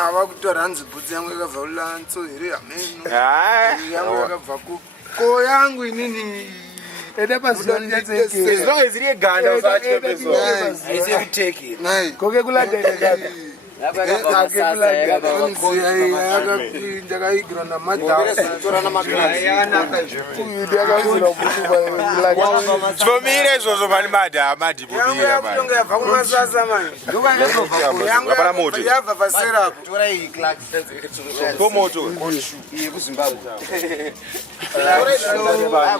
ava kutora hanzi bhutsi yangu yakabva kulanso here hameno yangu yakabva ko yangu inini eda paziaiteke as long as iri ganda aisi kuteki koke kuladeka ndakaigira namadhaomire izvozvo mani madhamadhibobiraatonga yabva kumasasa maniyabva paserapo pomoto yekuzimbabwe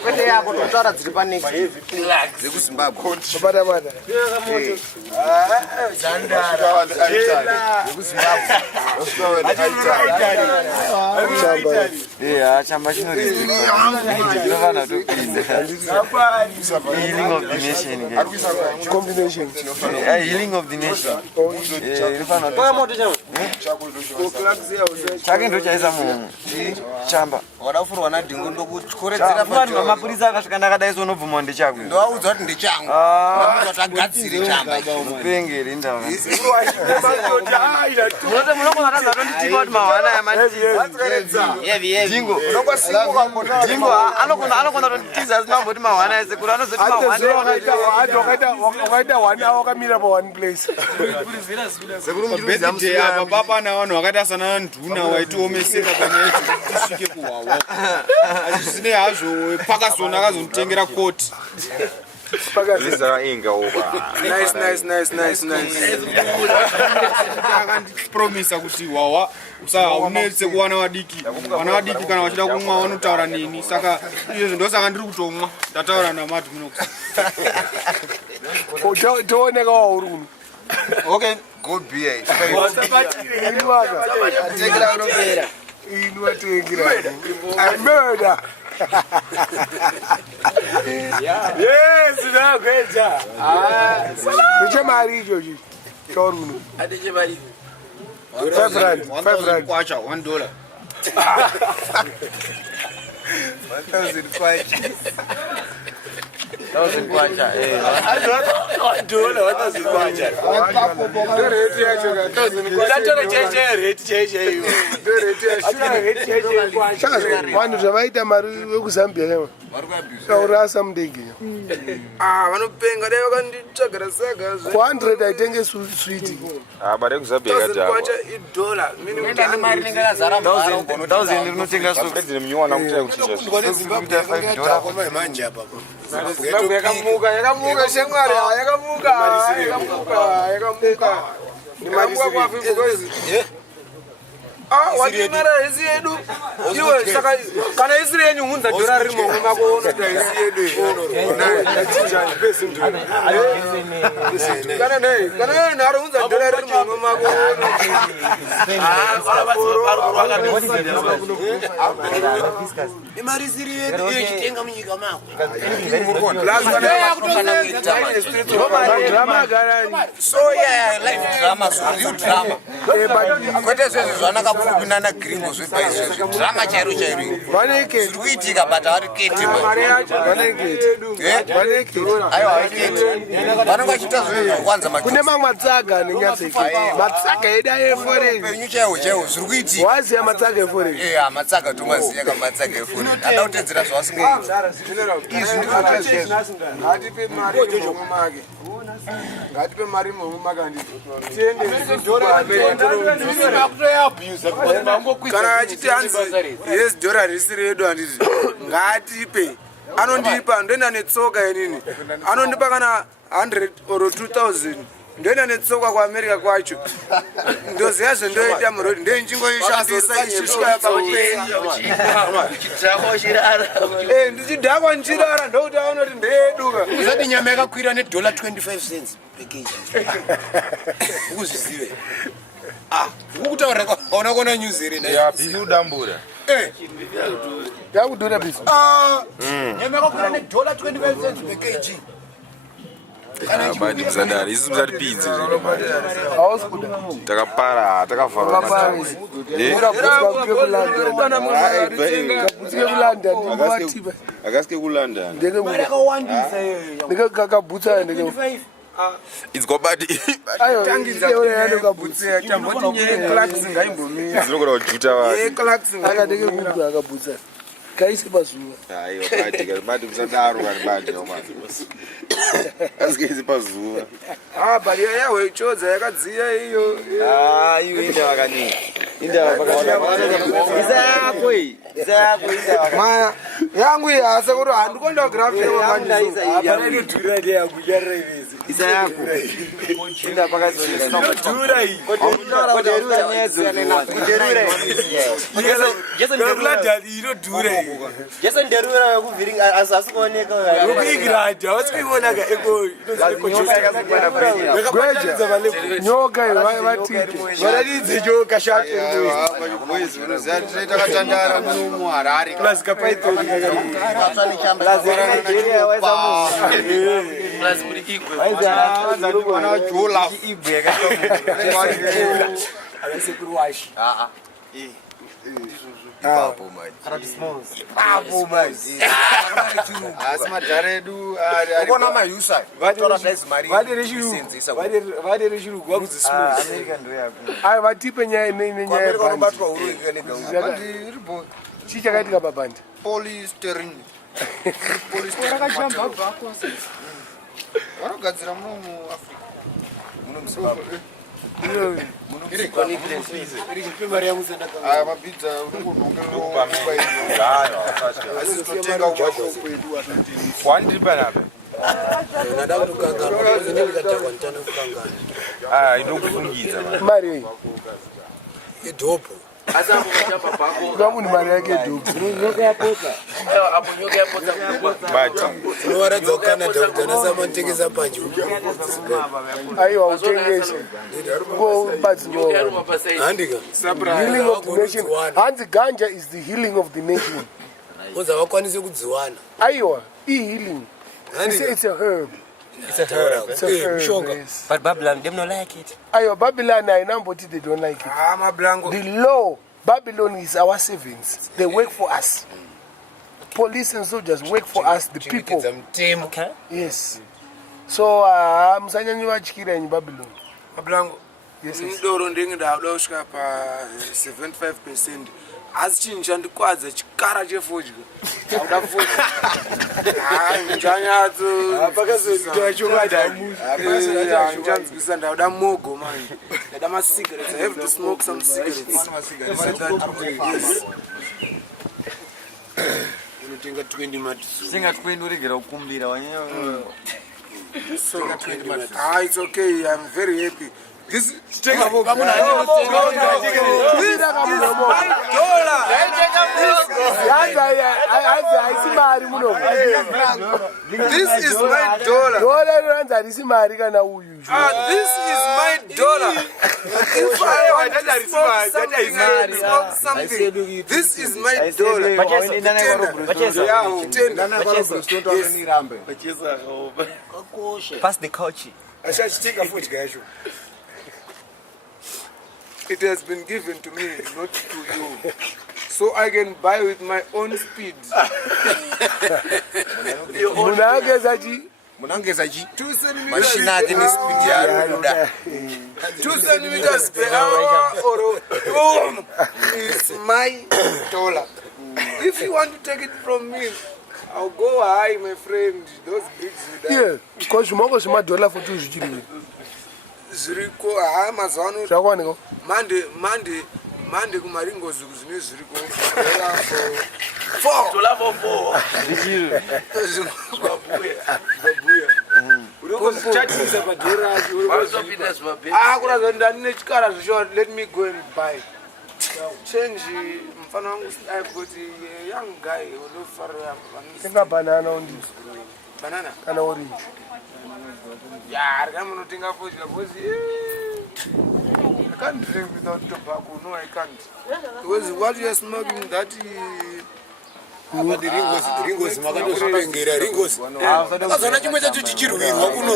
kwete yako totaura dziri panekuzimbabwe bada chamba chinorizvifana topinda healing of the nation combination healing of the nation chake ndo chaisa munhu chamba wadafurwa nadhingo ndokukoredzera vanhu vamapurisa akasvika ndakadaiso unobvuma ndechakwe ndoaudza kuti ndechangu tagadzire chamba pengeri ndava munogona taza tonditika kuti mahwana yamadingo anogona tonditiza asi mamboti mahwana ese kuti anozoti wakaita hwana wakamira pa1 place apa papana vanhu vakaita sana nduna waitiomeseka panyaya tisvike kuhwawa azvisine hazvo Parkerson akazonditengera koti akandipromisa kuti hwawa unetse kuwana vadiki vana vadiki kana vachida kumwa vanotaura neni saka izvezvo ndosaka ndiri kutomwa ndataura namad Minox tooneka wauri uno okay good beer murder yes Gweja uche mari ichochi choruno adeche mari $5 kwacha $1 1000 kwacha $1,000 kwacha vanhu zvavaita mari wekuzambia kaurasa mudege vanopenga dai vakanditsvagara saga 400 aitenge switi mari ekuzambia idola $1,000 rinotenga munywana yakamuka shamwari yakamuka watimara hesi yedu iwe saka kana isiri yenyu hunza dora rimo mako unoita hesi yedu kana naro hunza dora rimo mako imari isiri yedu yechitenga munyika mako so yeah life drama so real drama kwete zvese zvanakapfupinana gringo zvepaizvezvo drama chairo chairo zviri kuitika but havari kete aiwa haiketi vanenge vachiita zvekwanza kune mamwe matsaga matsaga edu upenyu chaiwo chaiwo zviri kuitika waziya matsaga eforex matsaga tomaziya kamatsaga eforex ada kutedzera zvavasingaiti izvi ngatipe mari momumake ngatipe mari momumake kana achiti hanzi yes dora risiri yedu handiti ngatipe anondipa ndoenda netsoka inini anondipa kana 100 or 2000 ndoenda netsoka kuamerica kwacho ndoziva zvendoita murodi ndoichingoishandisa ndichidhakwa nchirara ndokuti aonoti ndeyeduka uzati nyama yakakwira $25 package ukuzvizive ukutaura ona kona news iri yapi udambura yakudhura bisi nyama yakakwira $25 package badi mzandari isi mzari pidzi hausi kuda takapara takavharwa kakabhutsa It's got bad. Tangisa yakabutsa tamboti nye Clarks ngaimbomira. Zvinogona kujuta vanhu. Clarks akadeke kudu akabutsa. Kaisi pazuva. Aiwa batika badi kusadaro kana badi yoma. Asingezi pazuva. But yawe Chodza yakadziya iyo. Iwe inda wakani. Inda wakati. Izako iyi. Izako inda. Ma yangu yasa kuti handikonda graph Amuna isa iyi. Apana kudura ndiye akujarira ivezi. Izako. Inda pakazonesa. Kudura iyi. Kuderura nyezo. Kuderura. Jason Derula inodhura iyi. Jason Derula yakuvhiringa asikuoneka. Yokuigrada wasikuiona ka eko Gweja nyoka vatike varadidze joka shake Mwezi unoziya tinoita katandara muno muharare plus kapaito asimadhara edu Ukona maUsher. vaderechirugwa kudzismooth vatipe nyaya nenyaya iribo chichakaitika pabhandi polystyrene vanogadzira muno muafrica muno muzimbabwe mabhidza unongonongeraaasitotenga Wandiripanapa. Inokufungidza. mari idhopo kamunhu mari yake dhubu unowaradza kucanada kutanasa manotengesa panji aiwa utengeshe handika healing of the nation hanzi ganja is the healing of the nation kunza vakwanise kudziwana aiwa healing it's a herb mishonga yes. But Babylon, them don't like it. Aiwa Babylon ainamboti they don't like it mablango the law Babylon is our servants they work for us police and soldiers work for us the people Okay. yes so musanyanyi vatyira in Babylon mablango yes mudoro ndenge ndauda kusvika pa 75% asi chinhu chandikwadza chikara chefodya dauda fodya nchanzwisa ndauda mogo mani ndada masigarettes I have to smoke some cigarettes unotenga 20 matisu Singatkwenda uregera kukumbira wanyanya. it's okay I'm very happy this aisimari muno this is my dollar dola inoranzi harisi mari kana uyu this is my dollar if I want to smoke something this is my dollar Pass the couch. it has been given to me not to you so I can buy with my own speed munhu akezachi munangeza chi 2 centimeters mashina ati ni speed yaruda 2 centimeters per hour or it's my dollar if you want to take it from me I'll go high my friend those bricks iye ko zvimoko zvemadhola futi zvichiri zviriko mazano zvakaoneka mande kumaringozuku zvine zviriko kuradza ndanine chikara zvisho let me go and buy change mfana wangu I've got a young guy unofarira tenga banana undisi banana kana orange yeah munotenga fodya because I can't drink without tobacco no I can't because what you are smoking that ringozi makatozvipengera ringozi akazona chimwe chacho chichirwirwa kuno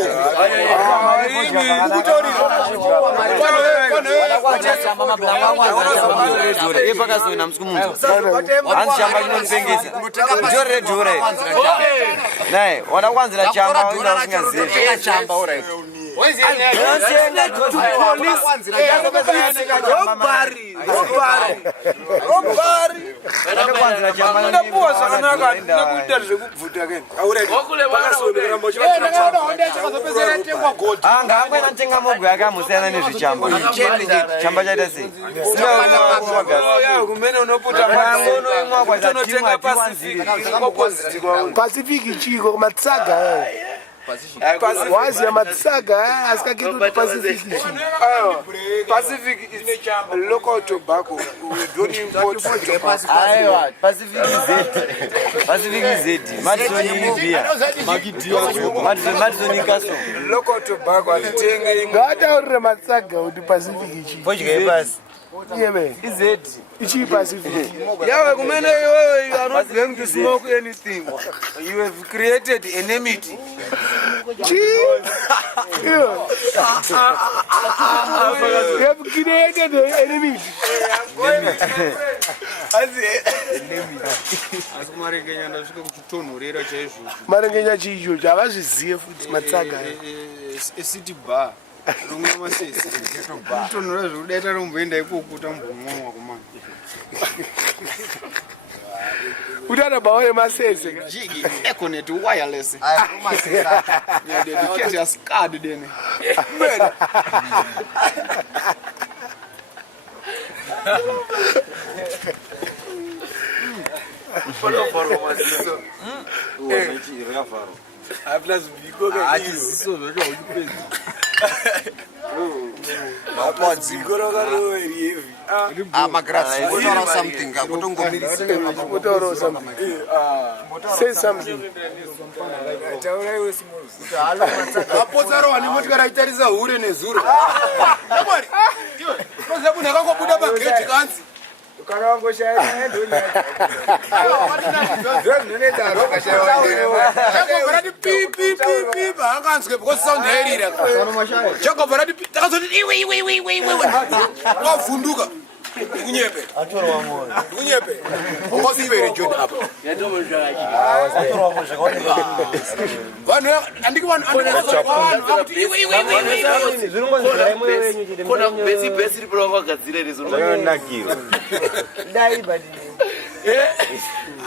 ipakazoina musikumuntu hanzi chamba chinonipengesa ndorere dhore nai wada kwanzira chamba usingazivi ngaamwenatenga mogwe akamusiyana nezvichamba chamba chaita sei Pacific chiko matsaga wazi ya matsaga asikaketi Pacific Pacific is local tobacco. We don't import tobacco. aiwa Pacific Z Madison beer Madison kaso Local tobacco atitenge ngataurire matsaga kuti Pacific chiko fodya ipasi yebe Z ichi Pacific yawe kumene iwewe you are not going to smoke anything. You have created enmity. you have created an enemy. Marengenya chicho chavazvizive futi matsaga city bar rongo masese kutonora zvekudaita romboenda ikoko tambomwa kumana utana bawe masese jigi econet wireless yeah the case is scarred then say something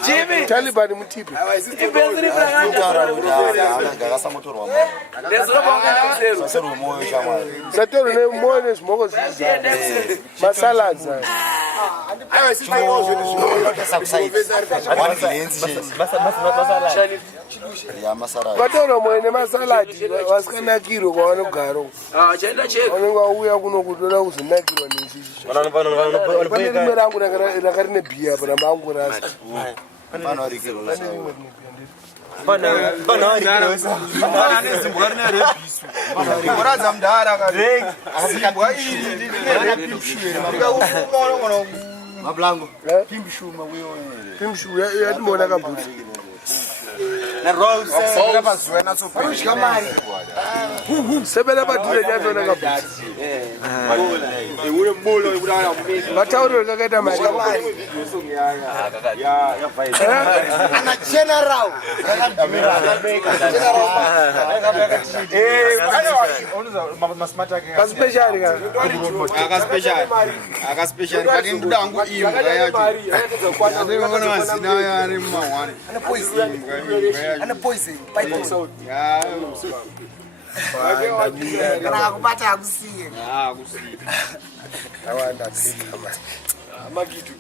Jimmy Taliban mutipi satero ne moyo smoko masalaza vatoro moyo masaladi wasikanakiro kwavanogaro vanenge vauya kuno kutoda kuzonakirwa nechichi pane rimwe rangu rakari nebhiya pana mangu rasa yatimona kabhuti sebela padhure nyatona kabhuti vatauriro kakaita mari kaspeciali akaspeciali kati ndudangu imba yacho azeona mazina yari mumawani Ana poison, pipe sound. ya Kana kupata akusiye. akusiye awanda sika Magitu.